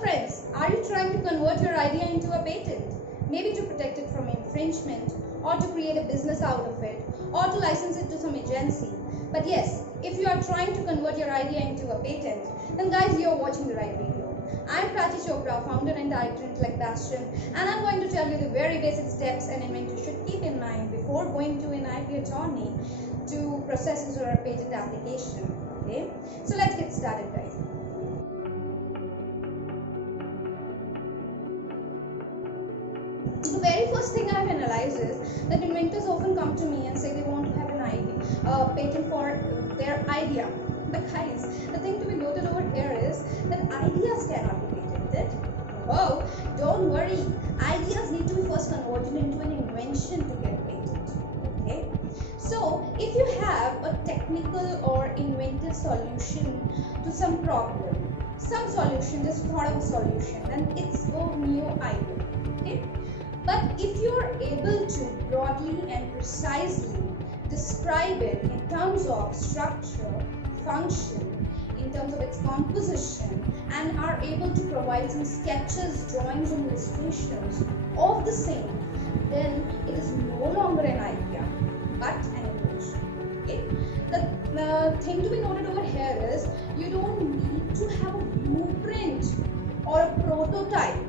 friends, are you trying to convert your idea into a patent? Maybe to protect it from infringement, or to create a business out of it, or to license it to some agency. But yes, if you are trying to convert your idea into a patent, then guys, you are watching the right video. I am Prachi Chopra, founder and director in Intellect Bastion, and I'm going to tell you the very basic steps an inventor should keep in mind before going to an IP attorney to process his or her patent application. Okay, so let's get started, guys. The very first thing I've analyzed is that inventors often come to me and say they want to have an idea, patent for their idea. But guys, the thing to be noted over here is that ideas cannot be patented. Oh, don't worry. Ideas need to be first converted into an invention to get patented. Okay. So, if you have a technical or inventive solution to some problem, some solution, just thought of a solution, then it's a new idea. Okay. But if you're able to broadly and precisely describe it in terms of structure, function, in terms of its composition, and are able to provide some sketches, drawings, and illustrations of the same, then it is no longer an idea, but an invention. Okay? The thing to be noted over here is you don't need to have a blueprint or a prototype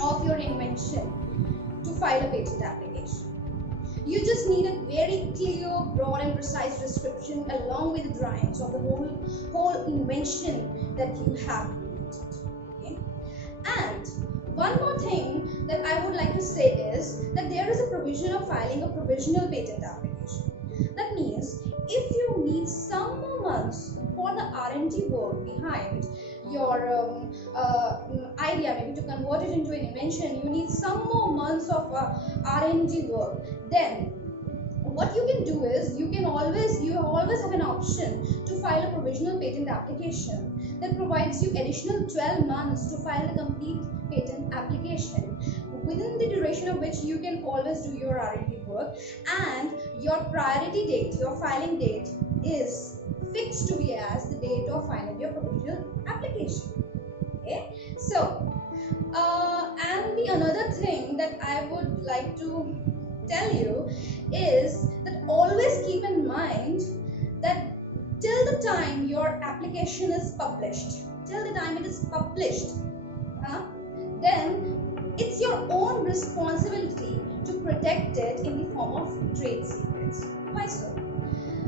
of your invention to file a patent application. You just need a very clear, broad and precise description along with the drawings of the whole invention that you have created. Okay? And one more thing that I would like to say is that there is a provision of filing a provisional patent application. That means if you need some more months for the R&D work behind your idea, maybe to convert it into an invention, you need some more months of R&D work, then what you can do is you always have an option to file a provisional patent application that provides you additional 12 months to file a complete patent application, within the duration of which you can always do your R&D work, and your priority date, your filing date, is fixed to be as the date of filing your provisional application. Okay, so and the another thing that I would like to tell you is that always keep in mind that till the time your application is published, till the time it is published, then it's your own responsibility to protect it in the form of trade secrets. Why so?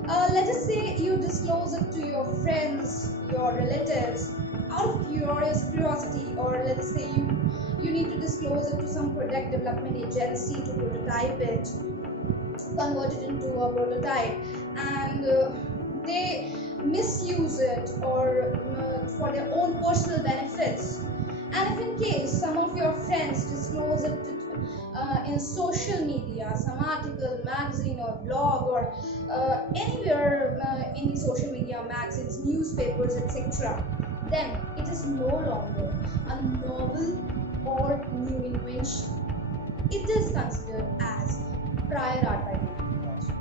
Let us say you disclose it to your friends, your relatives, out of curiosity, or let's say you need to disclose it to some product development agency to prototype it, convert it into a prototype, and they misuse it or for their own personal benefits. And if in case some of your friends disclose it in social media, some article, magazine or blog, or anywhere in the social media, magazines, newspapers, etc., then it is no longer a novel or new invention. It is considered as prior art by technology,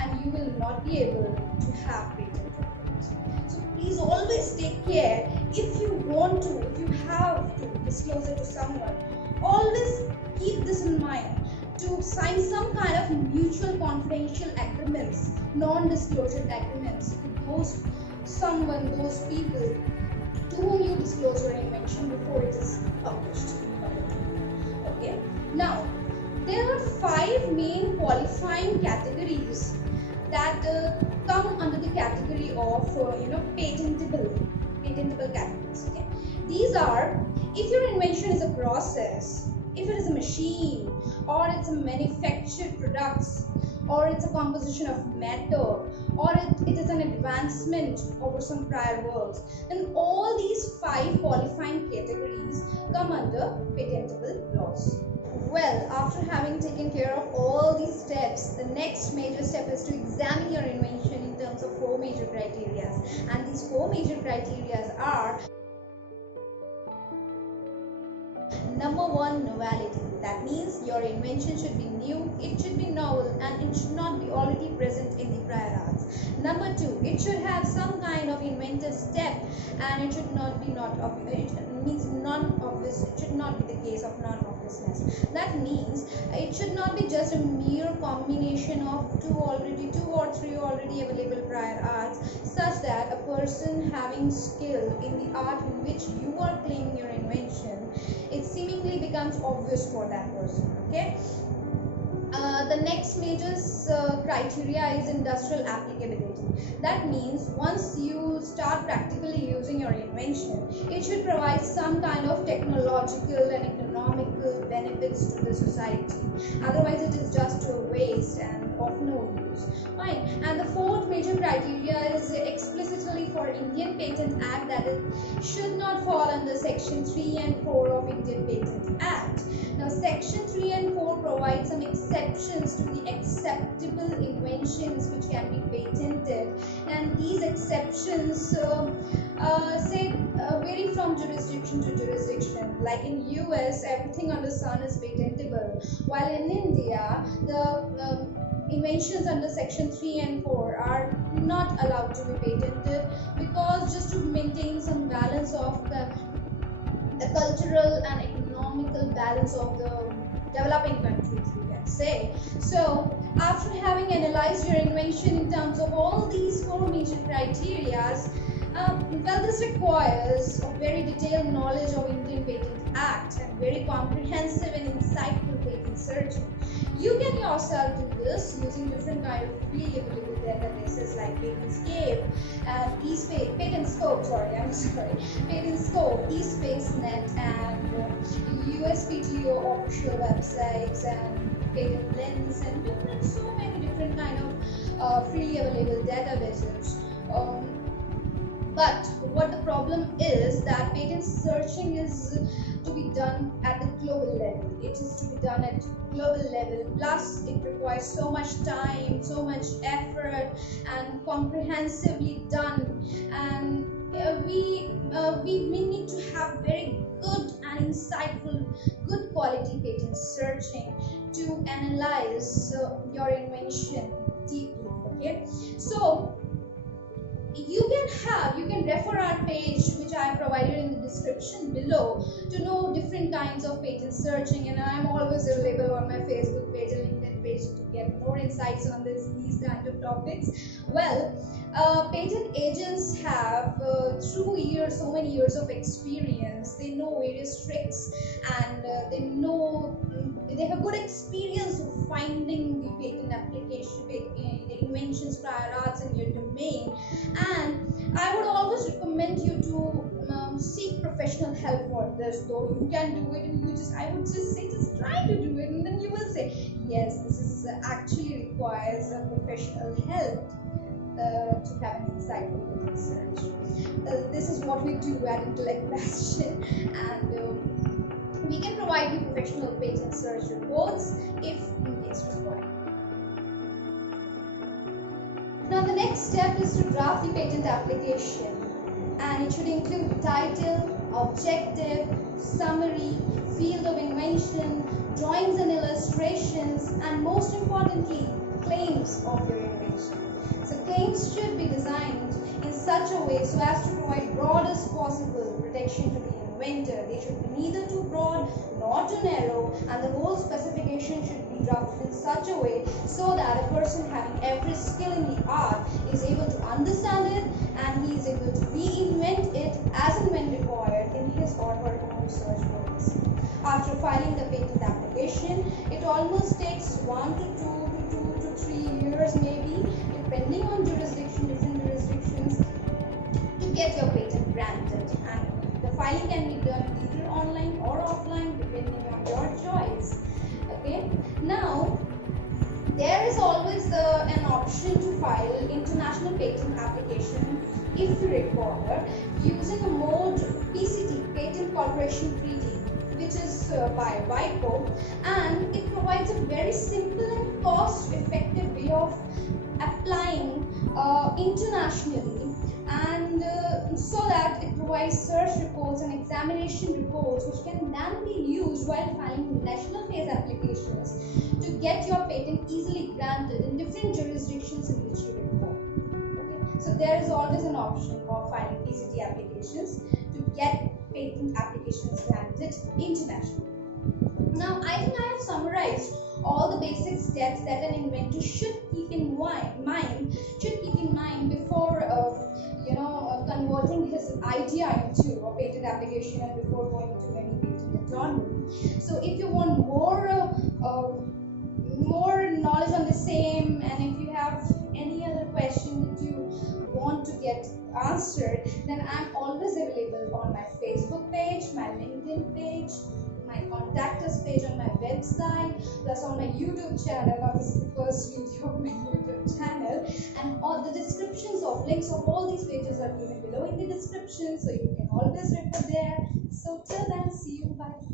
and you will not be able to have patent for it. So please always take care. If you want to, if you have to disclose it to someone, always keep this in mind, to sign some kind of mutual confidential agreements, non-disclosure agreements with those people to whom you disclose your invention before it is published. Okay. Now, there are 5 main qualifying categories that come under the category of patentable categories. Okay. These are: if your invention is a process, if it is a machine, or it's a manufactured products, or it's a composition of matter, or it is an advancement over some prior works, then all these 5 qualifying categories come under patentable laws. Well, after having taken care of all these steps, the next major step is to examine your invention in terms of 4 major criteria. And these 4 major criteria are: number 1, novelty. That means your invention should be new, it should be novel, and it should not be already present in the prior arts. Number 2, it should have some kind of inventive step, and it should not be not of it means non-obvious. It should not be the case of non-obviousness. That means it should not be just a mere combination of two or three already available prior arts, such that a person having skill in the art in which you are claiming your invention, it seemingly becomes obvious for that person. Okay. The next major criteria is industrial applicability. That means once you start practically using your invention, it should provide some kind of technological and economical benefits to the society. Otherwise, it is just a waste and of no use. Fine. And the fourth major criteria is explicitly for Indian Patent Act, that it should not fall under Section 3 and 4 of Indian Patent Act. Now, Section 3 and 4 provide some exceptions to the acceptable inventions which can be patented, and these exceptions vary from jurisdiction to jurisdiction. Like in US, everything under sun is patentable, while in India, the inventions under Section 3 and 4 are not allowed to be patented, because just to maintain some balance of the cultural and economical balance of the developing countries, we can say. So after having analyzed your invention in terms of all these four major criteria, well, this requires a very detailed knowledge of Indian Patent Act and very comprehensive and insightful patent searching. You can yourself do this using different kind of freely available databases like PatentScape and PatentScope, eSpaceNet, and USPTO official websites, and PatentLens, and so many different kind of freely available databases. But what the problem is that patent searching is to be done at the global level. It is to be done at global level. Plus, it requires so much time, so much effort, and comprehensively done. And we need to have very good and insightful, good quality patent searching to analyze your invention deeply. Okay, so you can refer our page, which I have provided in the description below, to know different kinds of patent searching, and I am always available on my Facebook page and LinkedIn page to get more insights on these kind of topics. Well, patent agents have so many years of experience. They know various tricks, and they have good experience of finding the patent application, the inventions, prior arts in your domain. And I would always recommend you to seek professional help for this. Though you can do it, and I would just say, just try to do it, and then you will say, yes, this is actually requires a professional help to have an insightful research. This is what we do at Intellect Bastion, and we can provide you professional patent search reports if in case required. Now, the next step is to draft the patent application, and it should include title, objective, summary, field of invention, drawings and illustrations, and most importantly, claims of your invention. So claims should be designed in such a way so as to provide broadest possible protection to the inventor. They should be neither too broad nor too narrow, and the whole specification should be drafted in such a way so that a person having every skill in the art is able to understand it, and he is able to reinvent it as and when required in his or her own search works. After filing the patent application, it almost takes 1 to 2 to 3 years maybe, depending on different jurisdictions, to get your patent granted. And the filing can be done either online or offline, depending on your choice. Okay. Now, there is always an option to file international patent application if you require, using a mode PCT, Patent Corporation Treaty, which is by WIPO, and it provides a very simple and cost-effective way of applying internationally, and so that it provides provide search reports and examination reports which can then be used while filing national phase applications to get your patent easily granted in different jurisdictions in which you require. Okay, so there is always an option of filing PCT applications to get patent applications granted internationally. Now, I think I have summarized all the basic steps that an inventor should keep in mind before converting his idea into a patent application and before going to any patent attorney. So if you want more knowledge on the same, and if you have any other question that you want to get answered, then I'm always available on my Facebook page, my LinkedIn page, my contact us page on my website, plus on my YouTube channel. Now this is the first video of my YouTube channel, and all the descriptions of links of all these pages are given below in the description, so you can always refer there. So till then, see you, bye.